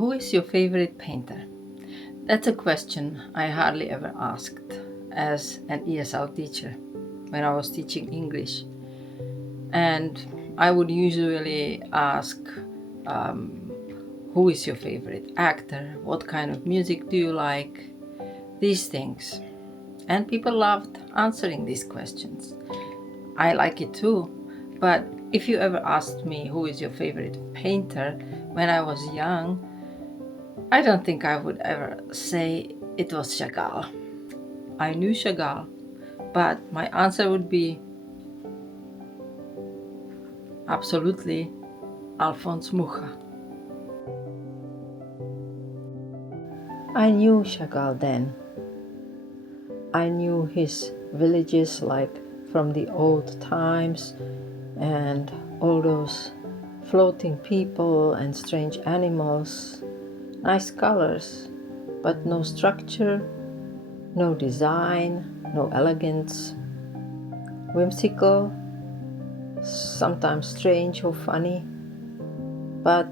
Who is your favorite painter? That's a question I hardly ever asked as an ESL teacher when I was teaching English. And I would usually ask, um, who is your favorite actor? What kind of music do you like? These things. And people loved answering these questions. I like it too. But if you ever asked me who is your favorite painter when I was young, I don't think I would ever say it was Chagall. I knew Chagall, but my answer would be absolutely Alphonse Mucha. I knew Chagall then. I knew his villages like from the old times and all those floating people and strange animals, nice colors, but no structure, no design, no elegance, whimsical, sometimes strange or funny. But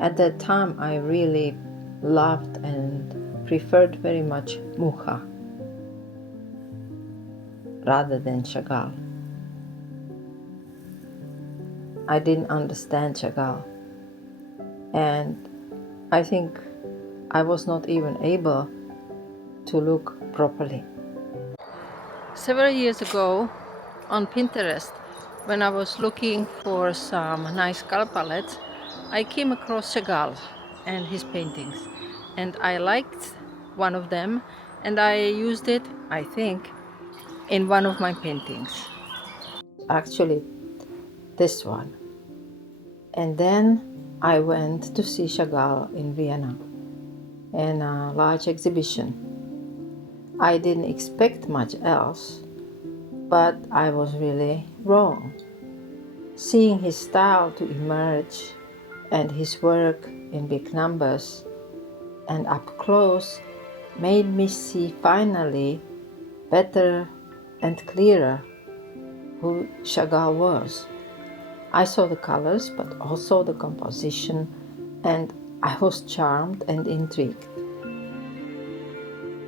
at that time I really loved and preferred very much Mucha rather than Chagall. I didn't understand Chagall, and I think I was not even able to look properly. Several years ago on Pinterest, when I was looking for some nice color palettes, I came across Chagall and his paintings, and I liked one of them, and I used it, I think, in one of my paintings. Actually, this one. And then I went to see Chagall in Vienna in a large exhibition. I didn't expect much else, but I was really wrong. Seeing his style to emerge and his work in big numbers and up close made me see finally better and clearer who Chagall was. I saw the colors, but also the composition, and I was charmed and intrigued.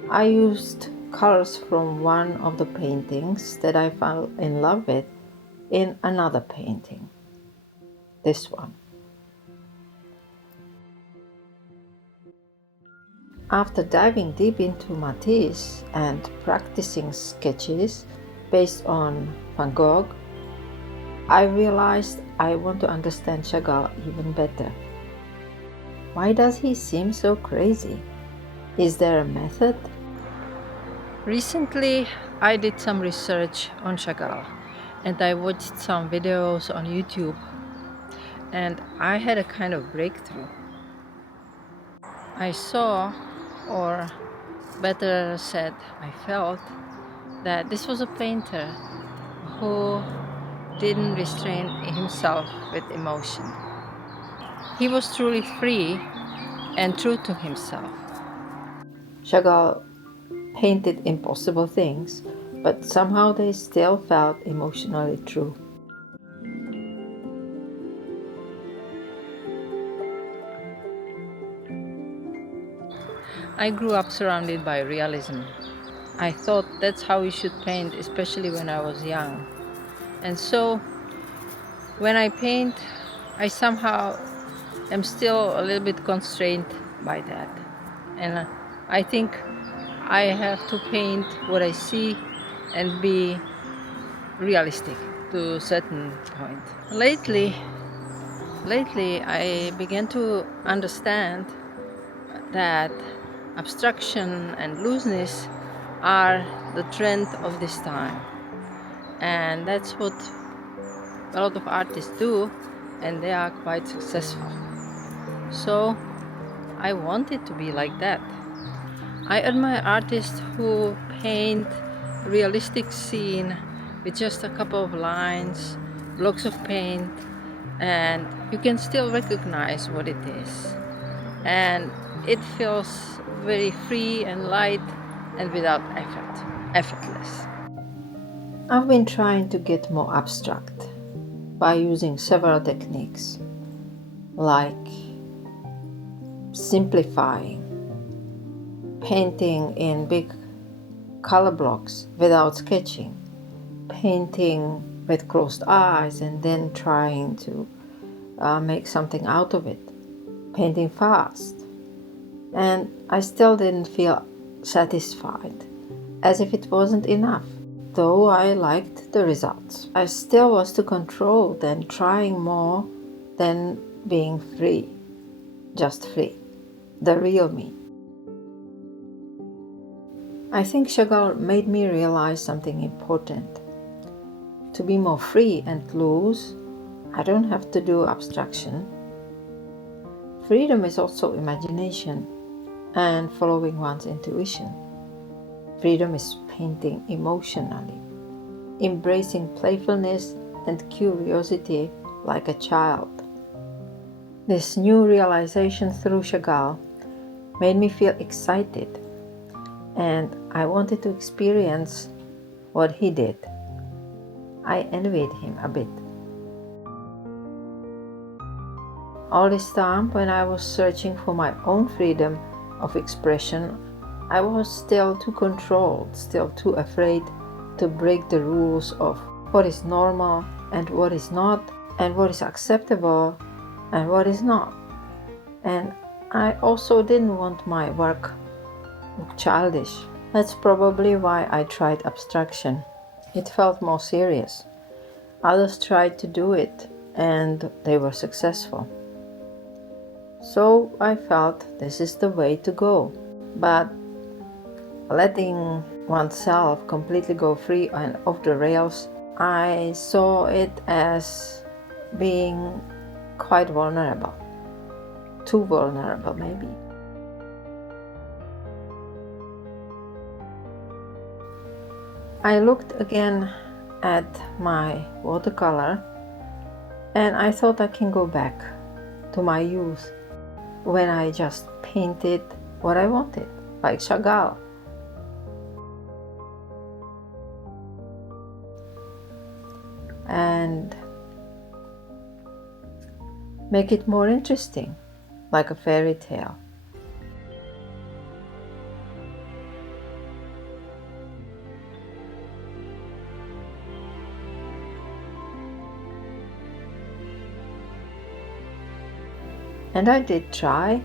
I used colors from one of the paintings that I fell in love with in another painting, this one. After diving deep into Matisse and practicing sketches based on Van Gogh, I realized I want to understand Chagall even better. Why does he seem so crazy? Is there a method? Recently, I did some research on Chagall and I watched some videos on YouTube, and I had a kind of breakthrough. I saw, or better said, I felt that this was a painter who didn't restrain himself with emotion. He was truly free and true to himself. Chagall painted impossible things, but somehow they still felt emotionally true. I grew up surrounded by realism. I thought that's how you should paint, especially when I was young. And so, when I paint, I somehow am still a little bit constrained by that. And I think I have to paint what I see and be realistic to a certain point. Lately I began to understand that abstraction and looseness are the trend of this time, and that's what a lot of artists do, and they are quite successful. So I want it to be like that. I admire artists who paint realistic scene with just a couple of lines, blocks of paint, and you can still recognize what it is. And it feels very free and light and without effortless. I've been trying to get more abstract by using several techniques like simplifying, painting in big color blocks without sketching, painting with closed eyes and then trying to make something out of it, painting fast. And I still didn't feel satisfied, as if it wasn't enough. Though I liked the results, I still was too controlled and trying more than being free, just free, the real me. I think Chagall made me realize something important. To be more free and loose, I don't have to do abstraction. Freedom is also imagination and following one's intuition. Freedom is painting emotionally, embracing playfulness and curiosity like a child. This new realization through Chagall made me feel excited, and I wanted to experience what he did. I envied him a bit. All this time, when I was searching for my own freedom of expression, I was still too controlled, still too afraid to break the rules of what is normal and what is not, and what is acceptable and what is not. And I also didn't want my work look childish. That's probably why I tried abstraction. It felt more serious. Others tried to do it and they were successful. So I felt this is the way to go. But letting oneself completely go free and off the rails, I saw it as being quite vulnerable. Too vulnerable, maybe. I looked again at my watercolor and I thought I can go back to my youth when I just painted what I wanted, like Chagall. And make it more interesting, like a fairy tale. And I did try.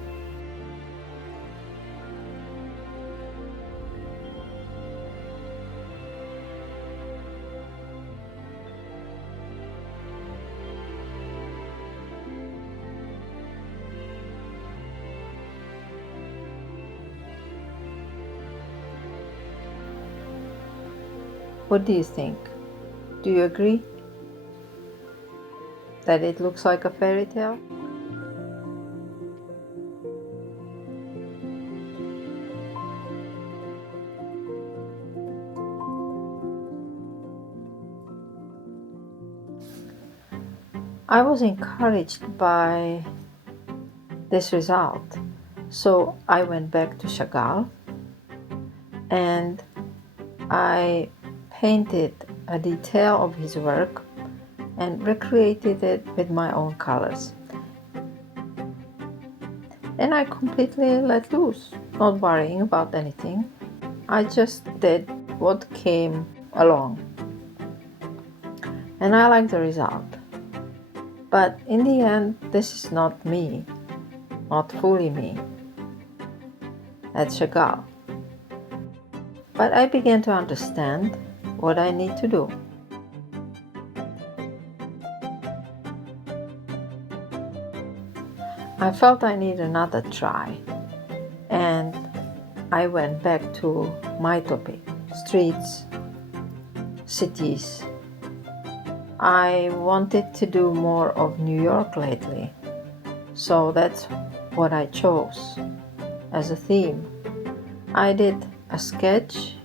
What do you think? Do you agree that it looks like a fairy tale? I was encouraged by this result, so I went back to Chagall and I painted a detail of his work and recreated it with my own colors. And I completely let loose, not worrying about anything. I just did what came along. And I like the result. But in the end, this is not me, not fully me. That's Chagall. But I began to understand what I need to do. I felt I need another try, and I went back to my topic, streets, cities. I wanted to do more of New York lately, so that's what I chose as a theme. I did a sketch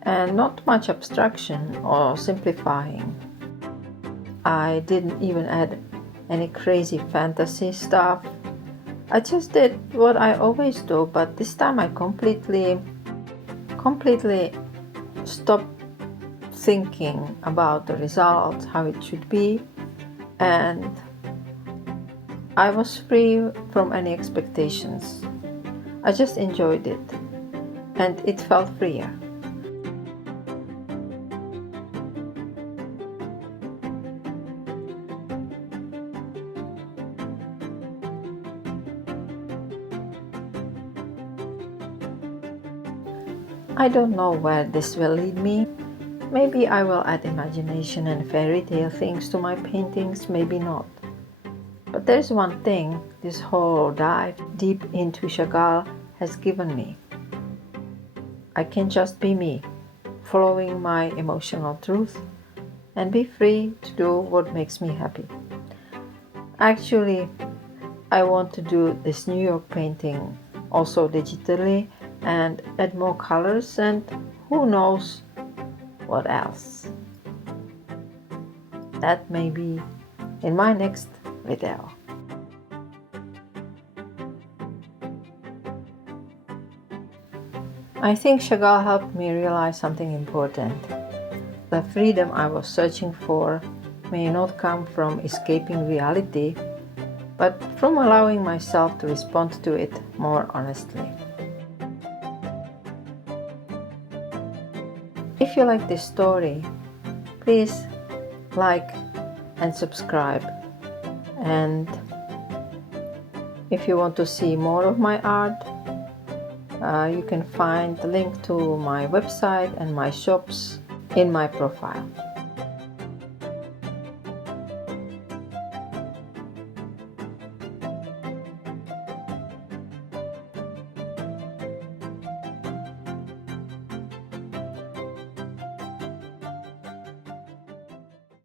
and not much abstraction or simplifying. I didn't even add any crazy fantasy stuff. I just did what I always do, but this time I completely stopped thinking about the result, how it should be, and I was free from any expectations. I just enjoyed it, and it felt freer. I don't know where this will lead me. Maybe I will add imagination and fairy tale things to my paintings, maybe not. But there's one thing this whole dive deep into Chagall has given me. I can just be me, following my emotional truth, and be free to do what makes me happy. Actually, I want to do this New York painting also digitally and add more colors and who knows what else. That may be in my next video. I think Chagall helped me realize something important. The freedom I was searching for may not come from escaping reality, but from allowing myself to respond to it more honestly. If you like this story, please like and subscribe. And if you want to see more of my art, you can find the link to my website and my shops in my profile.